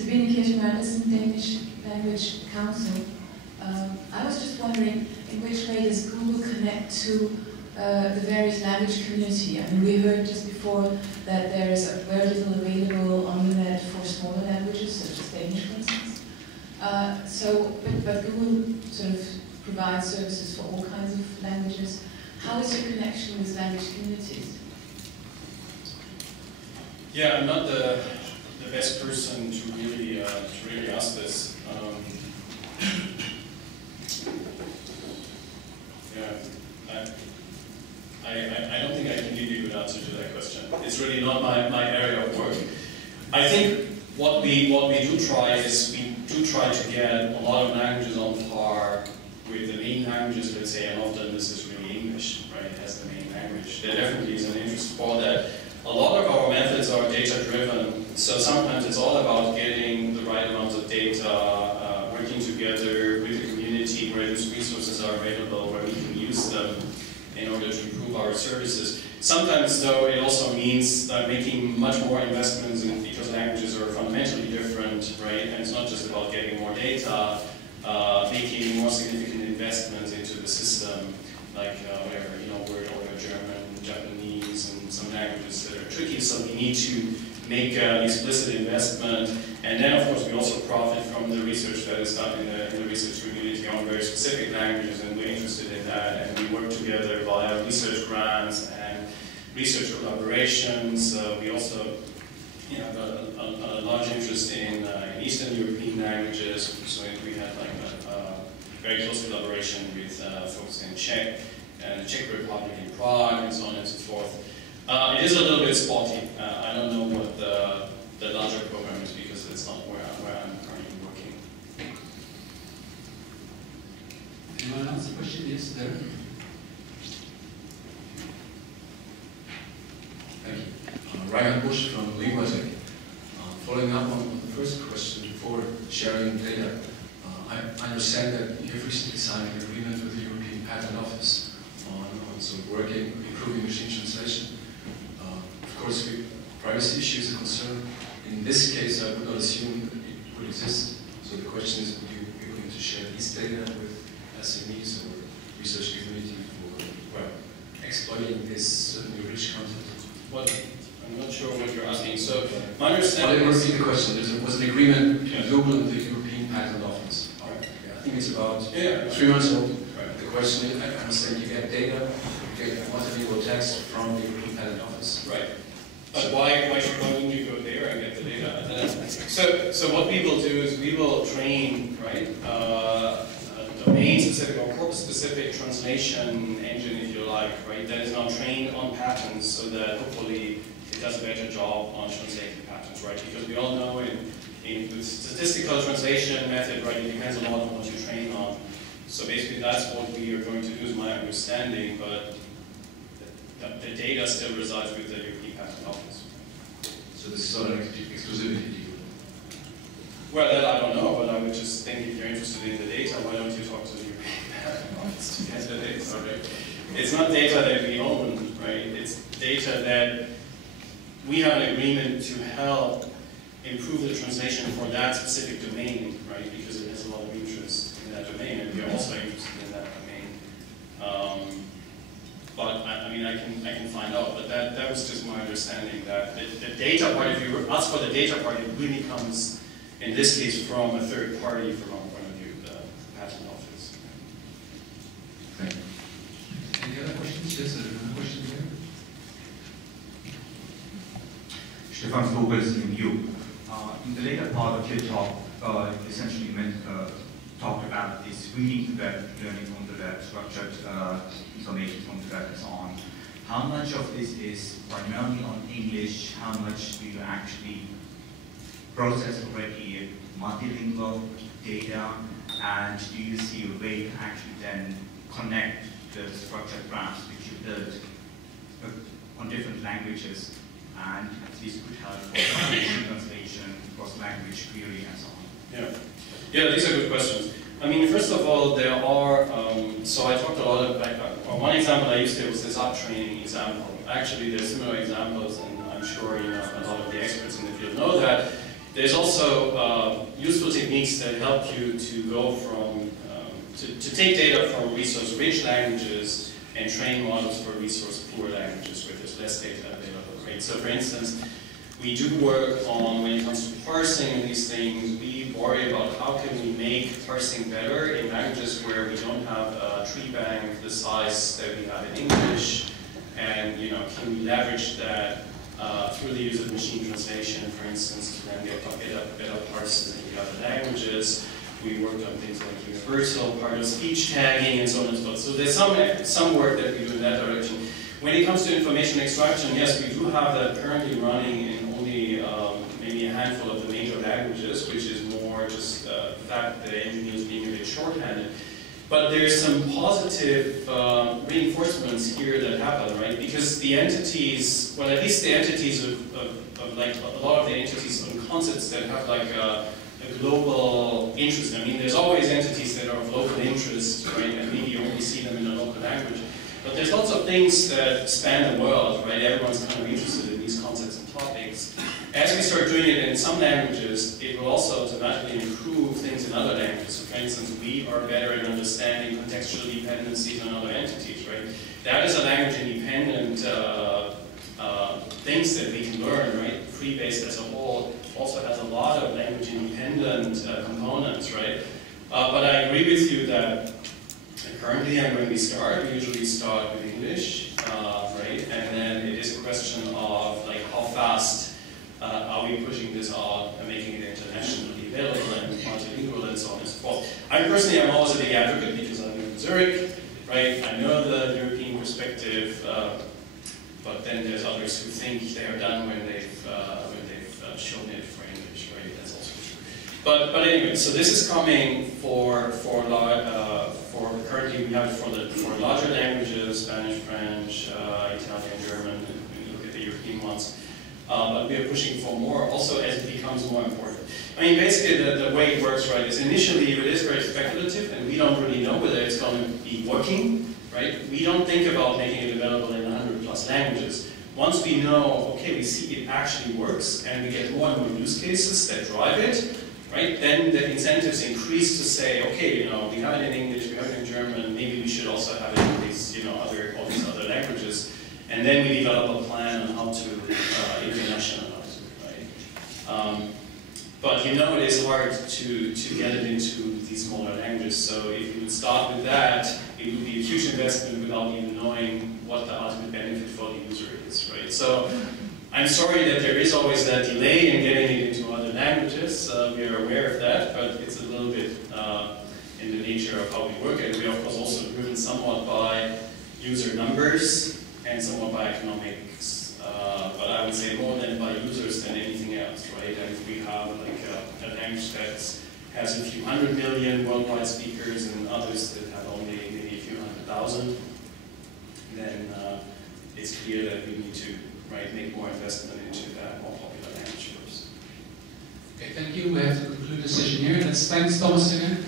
Sabine Kirchner-Anderson, Danish Language Council. I was just wondering, in which way does Google connect to the various language community? I mean, we heard just before that there is very little available on the net for smaller languages, such as Danish, for instance. But Google sort of provides services for all kinds of languages. How is your connection with language communities? Yeah, I'm not the best person to really ask this. I don't think I can give you a good answer to that question. It's really not my area of work. I think what we do try is we do try to get a lot of languages on par with the main languages, let's say, and often this is really English, right, as the main language. There definitely is an interest for that. A lot of our methods are data-driven, so sometimes it's all about getting the right amounts of data, working together with the community where those resources are available, where we can use them in order to improve our services. Sometimes, though, it also means making much more investments because languages are fundamentally different, right? And it's not just about getting more data, making more significant investments into the system, like whatever, word order, German, Japanese, and some languages that are tricky. So we need to make an explicit investment, and then, of course, we also profit from the research that is done in the research community on very specific languages, and we're interested in that, and we work together via research grants and research collaborations. We also have a large interest in Eastern European languages, so we have like a very close collaboration with folks in Czech and the Czech Republic in Prague, and so on and so forth. It is a little bit spotty. I don't know what the larger program is because it's not where I'm currently working. Anyone else? The question is there. Thank you. Ryan Bush from Linguatech. Following up on the first question before sharing data, I understand that you have recently signed an agreement with the European Patent Office on some working, improving machine translation. Of course, privacy issues are concerned. In this case, I would not assume that it would exist. So the question is, would you be willing to share these data with SMEs or research community for exploiting this certainly rich content? Well, I'm not sure what you're asking. So my understanding is... I'll repeat the question. There was an agreement between Google and the European Patent Office. Right. Yeah, I think it's about 3 months old. Right. The question is, I understand you get data, you get quantity text from the European Patent Office. Right. But why wouldn't you go there and get the data? So what we will do is we will train, right, a domain-specific or corpus-specific translation engine, if you like, right, that is now trained on patents so that hopefully it does a better job on translating patents, right? Because we all know in the statistical translation method, right, it depends a lot on what you train on. So basically that's what we are going to do, is my understanding, but the data still resides with the European Patent Office. So this is not an exclusivity deal? Well, that I don't know, but I would just think if you're interested in the data, why don't you talk to the European Patent Office to get the data? Right? It's not data that we own, right? It's data that we have an agreement to help improve the translation for that specific domain, right? Because it has a lot of interest in that domain, and we are also interested in that domain. But I mean, I can find out. But that was just my understanding that the data part, if you ask for the data part, it really comes, in this case, from a third party, from our point of view, the patent office. Thank you. Any other questions? Yes, another question there. Stefan Vogel, CMU. In the later part of your talk, essentially talked about this reading to web, learning from the web, structured information from the web, and so on. How much of this is primarily on English? How much do you actually process already multilingual data? And do you see a way to actually then connect the structured graphs which you build on different languages? And this could help for translation, cross-language query, and so on. Yeah, these are good questions. I mean, first of all, there are, so I talked a lot about, one example I used here was this up-training example. Actually, there's similar examples, and I'm sure a lot of the experts in the field know that. There's also useful techniques that help you to go from, to take data from resource-rich languages and train models for resource-poor languages where there's less data available, right? So for instance, we do work on, when it comes to parsing these things, we worry about how can we make parsing better in languages where we don't have a tree bank the size that we have in English, and can we leverage that through the use of machine translation, for instance, to then get better parsers in the other languages. We worked on things like universal part of speech tagging and so on and so forth. So there's some work that we do in that direction. When it comes to information extraction, yes, we do have that currently running in only maybe a handful of the major languages, which is more just the fact that engineers being a bit shorthanded. But there's some positive reinforcements here that happen, right? Because the entities, well, at least the entities of like a lot of the entities on concepts that have like a global interest. I mean, there's always entities that are of local interest, right? And maybe you only see them in a local language. But there's lots of things that span the world, right? Everyone's kind of interested in these concepts and topics. As we start doing it in some languages, it will also automatically improve things in other languages. So for instance, we are better at understanding contextual dependencies on other entities, right? That is a language-independent things that we can learn, right? Freebase as a whole also has a lot of language-independent components, right? But I agree with you that currently, and when we start, we usually start with English, right? And then it is a question of like how fast are we pushing this out and making it internationally available and multilingual and so on and so forth. I'm always a big advocate because I live in Zurich, right? I know the European perspective, but then there's others who think they are done when they've shown it for English, right? That's also true. But anyway, so this is coming for currently we have it for larger languages, Spanish, French, Italian, German, and we look at the European ones. But we are pushing for more also as it becomes more important. I mean, basically the way it works, right, is initially it is very speculative and we don't really know whether it's going to be working, right? We don't think about making it available in 100+ languages. Once we know, okay, we see it actually works and we get more and more use cases that drive it, right, then the incentives increase to say, okay, we have it in English, we have it in German, maybe we should also have it in these, all these other languages. And then we develop a plan on how to internationalize it, right? But it is hard to get it into these smaller languages. So if you would start with that, it would be a huge investment without even knowing what the ultimate benefit for the user is, right? So I'm sorry that there is always that delay in getting it into other languages. We are aware of that, but it's a little bit in the nature of how we work. And we are, of course, also driven somewhat by user numbers and somewhat by economics, but I would say more than by users than anything else, right? And if we have like a language that has a few 100 million worldwide speakers and others that have only maybe a few 100,000, then it's clear that we need to make more investment into that more popular language groups. Okay, thank you. We have to conclude the session here. Let's thank Thomas again.